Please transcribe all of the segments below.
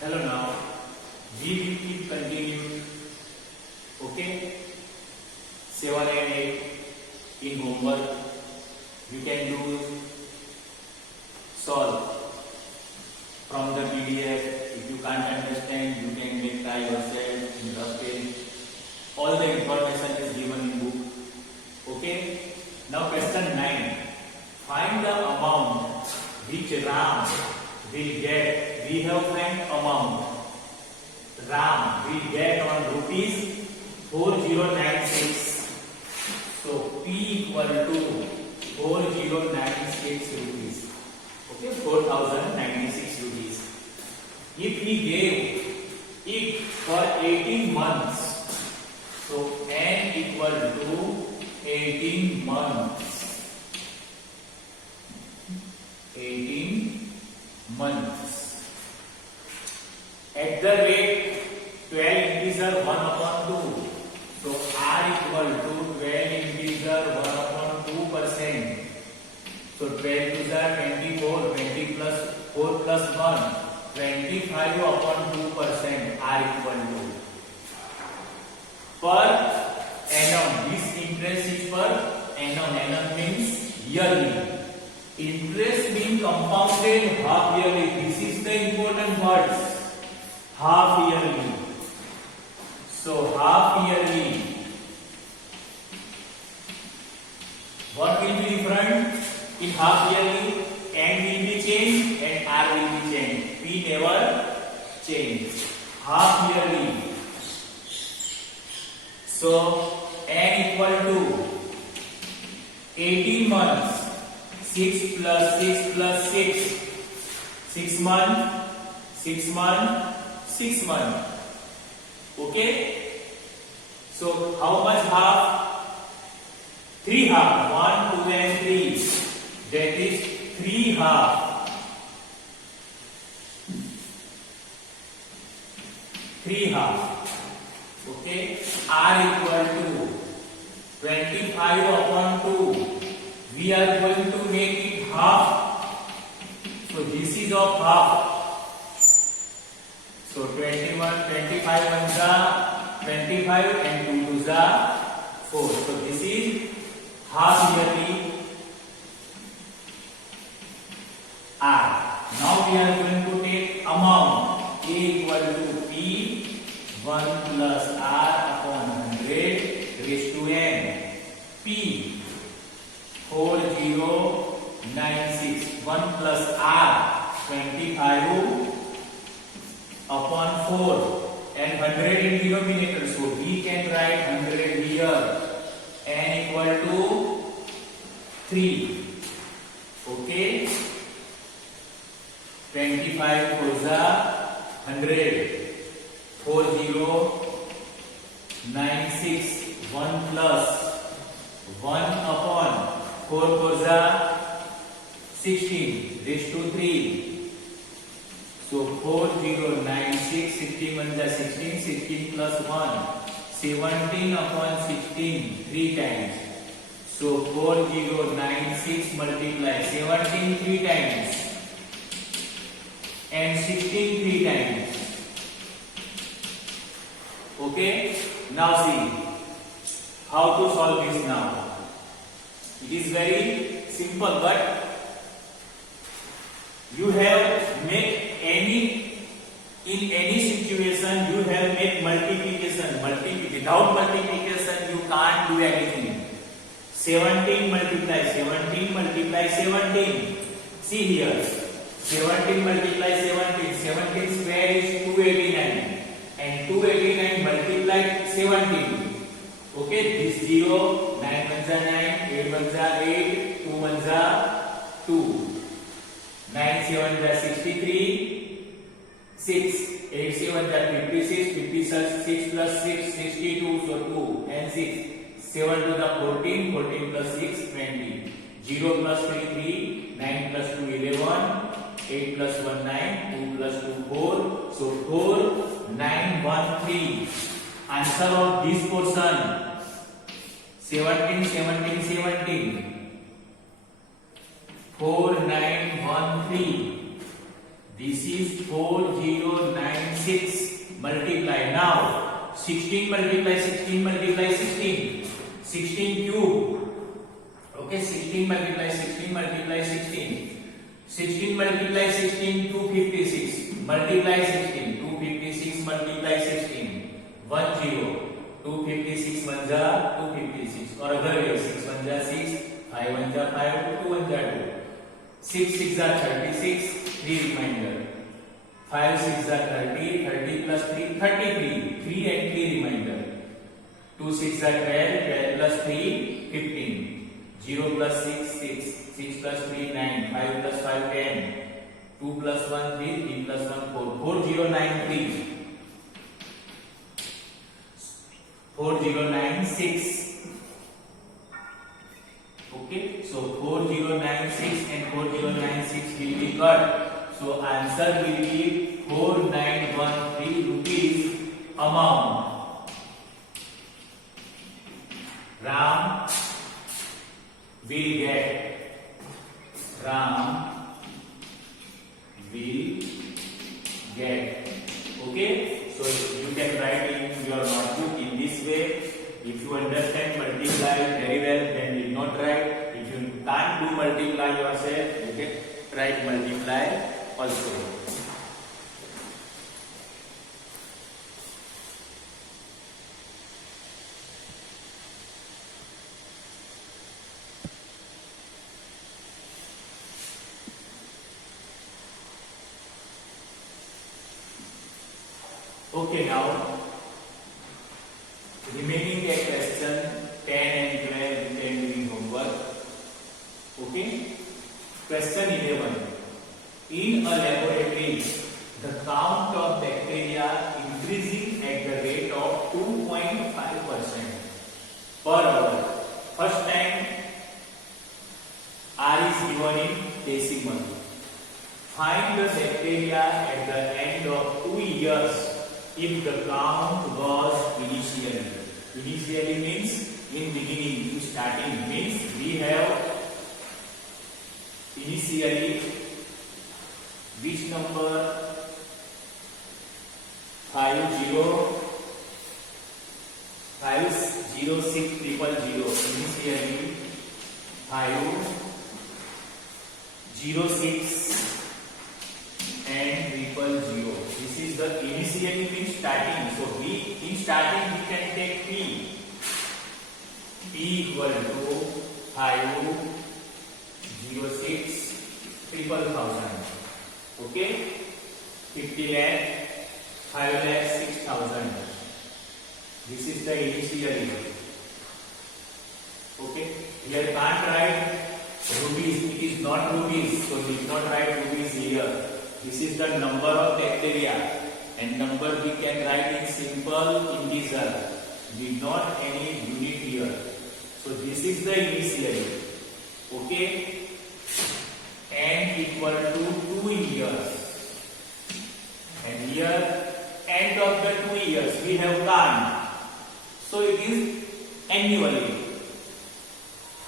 Hello, now we will keep continued. Okay, 7 and 8 in homework. You can do solve from the PDF. If you can't understand, you can make try yourself in rough pen. All the information is given in book. Okay. Now question 9. Find the amount which Ram will get. We have find amount. Ram will get on rupees 4096. So P equal to 4096 rupees. Okay, 4096 rupees. If he gave it for 18 months, so N equal to 18 months. 18 months. At the rate 12 integer 1 upon 2. So R equal to 12 integer 1 upon 2%. So 12 to the 24, 20 plus 4 plus 1, 25 upon 2%. R equal to. Per annum. This interest is per annum. Annum means yearly. Interest being compounded half yearly. This is the important words. Half yearly. So half yearly. What will be different in half yearly? N will be changed and R will be changed. P never change. Half yearly. So N equal to 18 months. 6 plus 6 plus 6. 6 months. 6 months. 6 months. Okay. So how much half? 3 half. 1, 2 and 3. That is 3 half. 3 half. Okay. R equal to 25 upon 2. We are going to make it half. So this is of half. So 21, 25 ones are 25 and 2 twos are 4. So this is half yearly R. Now we are going to take amount. A equal to P 1 plus R upon 100 raised to N. P 4096. 1 plus R 25 upon 4 and 100 in denominator. So we can write 100 here. N equal to 3. Okay. 25 goes 100. 4096. 1 plus 1 upon 4 goes 16 raised to 3. So 4096, 16 1 is 16, 16 plus 1, 17 upon 16, 3 times. So 4096 multiply 17 3 times and 16 3 times. Okay, now see how to solve this now. It is very simple, but you have made in any situation you have made multiplication. Without multiplication you can't do anything. 17 multiply 17 multiply 17. See here, 17 multiply 17. 17 square is 289 and 289 multiplied 17. Okay, this 0, 9 ones are 9, 8 ones are 8, 2 ones are 2. 9 7 are 63, 6, 8 7 are 56, 56 plus 6, 62, so 2 and 6, 7 to the 14, 14 plus 6, 20, 0 plus 3, 3, 9 plus 2, 11, 8 plus 1, 9, 2 plus 2, 4, so 4, 9, 1, 3. Answer of this portion, 17, 17, 17. 4913. This is 4096. Multiply now. 16 multiply 16 multiply 16. 16 cube. Okay, 16 multiply 16 multiply 16. 16 multiply 16 256. Multiply 16 256 multiply 16 10. 256 1 जा 256 और अगर ये 6 1 जा 6 5 1 जा 5 2 1 जा 2 6 6 जा 36 3 remainder 5 6 जा 30 30 plus 3 33 3 and 3 remainder 2 6 जा 12 12 plus 3 15 0 plus 6 6 6 plus 3 9 5 plus 5 10 2 plus 1 3 3 plus 1 4 4093 4096. Okay, so 4096 and 4096 will be cut. So answer will be 4913 rupees amount. Ram will get. Ram will get. Okay, so you can write in your notebook in this way. If you understand multiply very well, then you will not write. If you can't do multiply yourself, you can write multiply also. Okay, now remaining a question 10 and 12 you can do homework. Okay, question 11. In a laboratory, the count of bacteria increasing at the rate of 2.5% per hour. First time R is given in decimal. Find the bacteria at the end of 2 years if the count was initially. Initially means in beginning, in starting, means we have initially which number 506000 initially 506 and 000. This is the initially means starting. So we in starting we can take P. P equal to 506 3,000. Okay, 50 lakh 5 lakh 6,000. This is the initially. Okay, here can't write rupees. It is not rupees, so we cannot write rupees here. This is the number of bacteria, and number we can write in simple integer, with not any unit here. So this is the initially. Okay, n equal to 2 years, and here end of the 2 years we have count. So it is annually.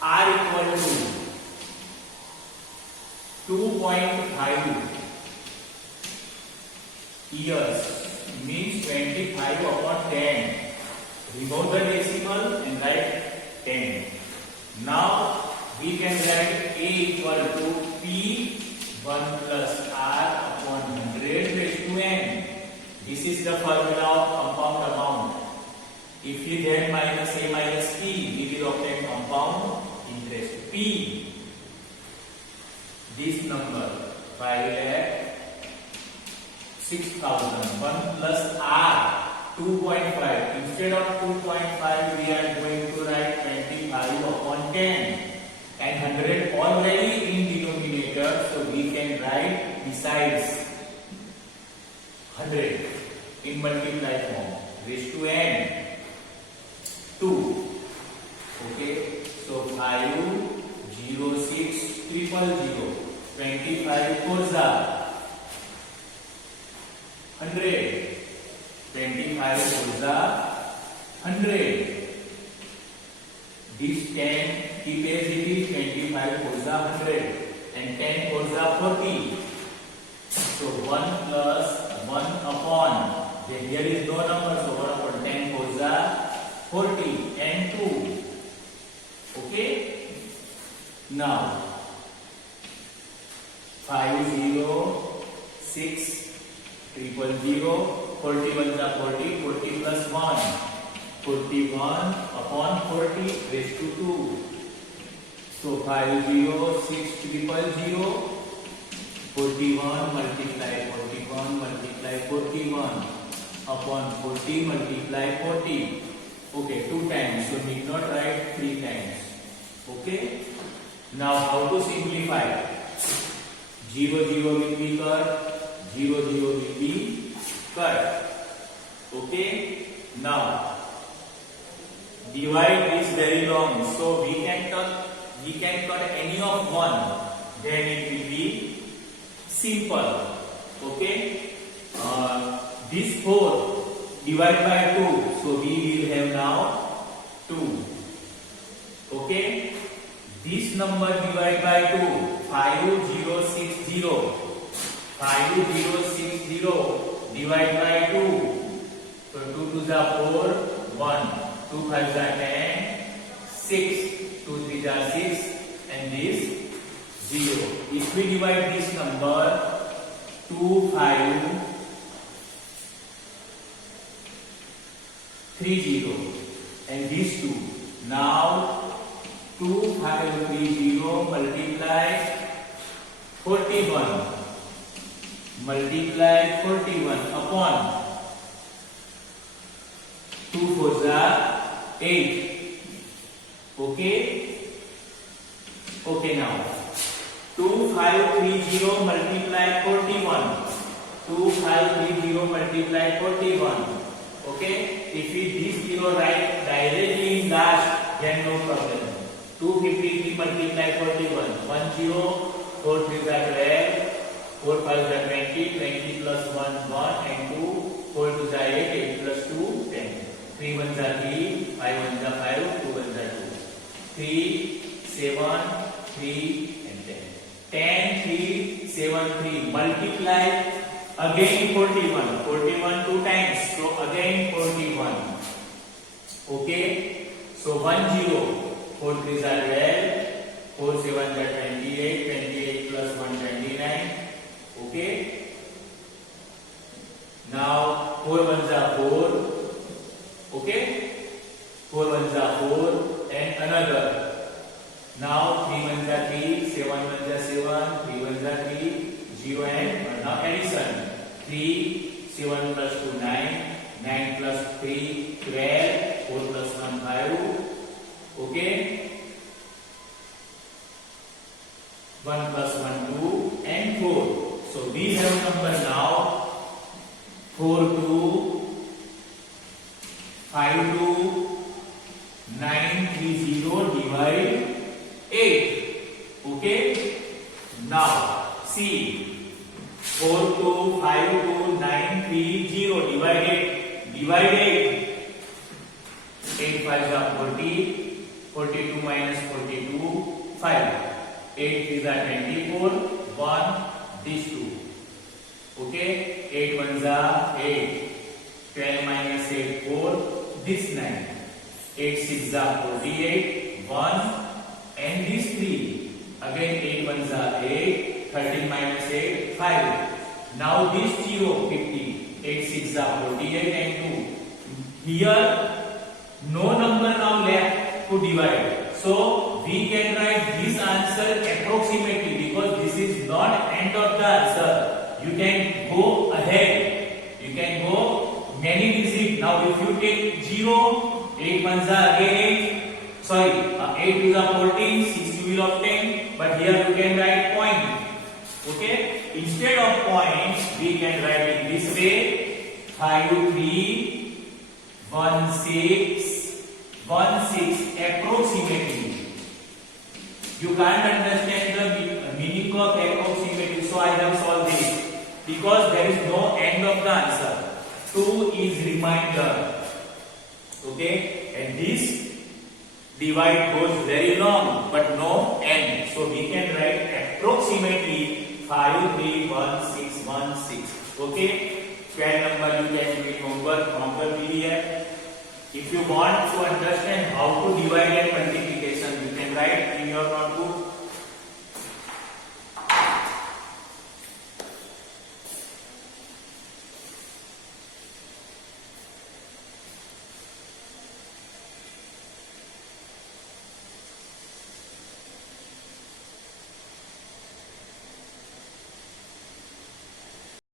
R equal to 2.5 years means 25 upon 10. Remove the decimal and write 10. Now we can write A equal to P1 plus R upon 100 raised to N. This is the formula of compound amount. If we then minus A minus P, we will obtain compound interest P. This number 5,06,000 1 plus R 2.5. Instead of 2.5 we are going to write 25 upon 10 and 100 already in denominator, so we can write besides 100 in multiply form raised to N 2. Okay, so 5,06,000 25 4 100 25 100. This 10 keep as it is, 25 100, and 10 4s are 40. So 1 plus 1 upon, then here is no number, so 1 upon 10 4s are 40 and 2. Okay? Now 5 0 6 0 0 41 are 40, 40 plus 1, 41 upon 40 raised to 2. So 5 0 6 0 0 41 multiply 41 multiply 41 upon 40 multiply 40. Okay, 2 times, so need not write 3 times. Okay? Now how to simplify? 0 0 will be cut, 0 0 will be cut. Okay? Now divide is very long, so we can cut any of one, then it will be simple. Okay? This 4 divide by 2, so we will have now 2. Okay? This number divide by 2, 5060. 5060 divide by 2. So 2 2s are 4, 1, 2 5s are 10, 6, 2 3s are 6, and this 0. If we divide this number 2 5 3 0 and these 2, now 2 5 3 0 multiply 41 upon 2 4s are 8. Okay? Okay, now 2 5 3 0 multiply 41. 2 5 3 0 multiply 41. Okay? If we this 0 write directly in last, then no problem. 253 multiply 41. 1 0, 4 3s are 12, 4 5s are 20, 20 plus 1 1 and 2, 4 2s are 8, 8 plus 2 10. 3 1s are 3, 5 1s are 5, 2 1s are 2. 3 7 3 and 10. 10 3 7 3 multiply again 41. 41 2 times, so again 41. Okay? So 1 0, 4 3s are 12, 4 7s are 28, 28 plus 1 29. Okay? Now 4 1s are 4. Okay? 4 1s are 4 and another. Now 3 1s are 3, 7 1s are 7, 3 1s are 3, 0 and 1. Now addition. 3, 7 plus 2 9, 9 plus 3 12, 4 plus 1 5. Okay? 1 plus 1 2 and 4. So we have number now 4 2 5 2 9 3 0 divide 8. Okay? Now see 4 2 5 2 9 3 0 divide 8. Divide 8. 8 5s are 40. 42 minus 42 5. 8 3s are 24. 1 these 2. Okay? 8 1s are 8. 12 minus 8 4. This 9. 8 6s are 48. 1 and these 3. Again 8 1s are 8. 13 minus 8 5. Now this 0 50. 8 6s are 48 and 2. Here no number now left to divide. So we can write this answer approximately because this is not end of the answer. You can go ahead. You can go many digits. Now if you take 0, 8 1s are again 8. Sorry, 8 2s are 14, 6 you will obtain. But here you can write point. Okay? Instead of point, we can write it this way. 5 3 1 6 1 6 approximately. You can't understand the meaning of approximately, so I have solved this because there is no end of the answer. 2 is remainder. Okay, and this divide goes very long, but no end. So we can write approximately 53116. Okay, 12 number you can do it homework PDF. If you want to understand how to divide and multiplication, you can write in your notebook